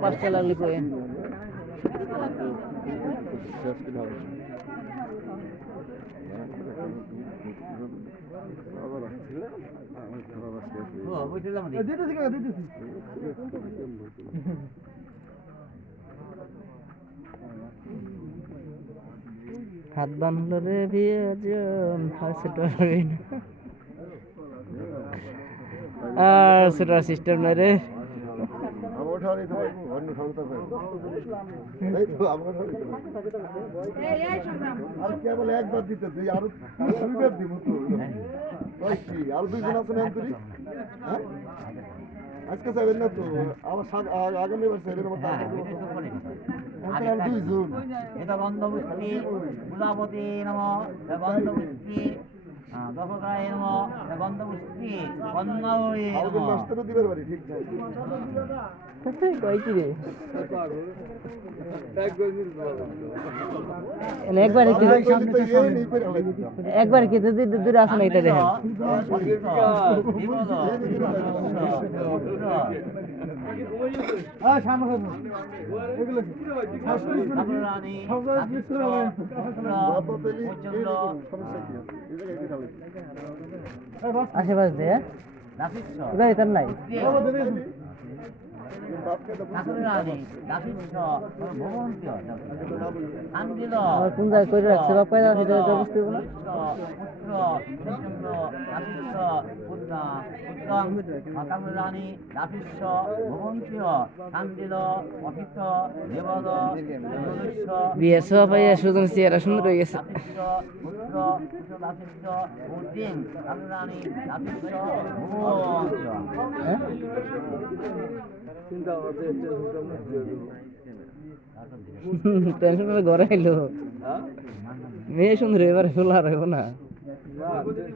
পাঁচটা লাগলে কই হাত বানলো রে বিয়াজন আর সেটা সিস্টেম নাই রে একবার দিতে আরো দুইবার দিব আরো দুইজন আছেন আজকে যাবেন না তো আমার আগামী বার চাইবেন আমার দুইজন এটা বন্ধবুষ্টি প্রজাপতি নম বন্ধবুষ্টি দশগ্রায় নম বন্ধবুষ্টি বন্ধবী মাস্টারও দিবার পারি ঠিক কয় কি রে একবারে কি একবারে কি দূরে আসুন এটা দেখেন আশেপাশ দিয়ে এটার নাই কোন জায়গায় করে রাখছে বাপ কায়দা সেটা বুঝতে পারবো বিয়ে সব সুজন চেহারা সুন্দর হয়ে গেছে টেনশন করে ঘরে এলো মেয়ে সুন্দর এবারে খোলা রাখবো না পুত্র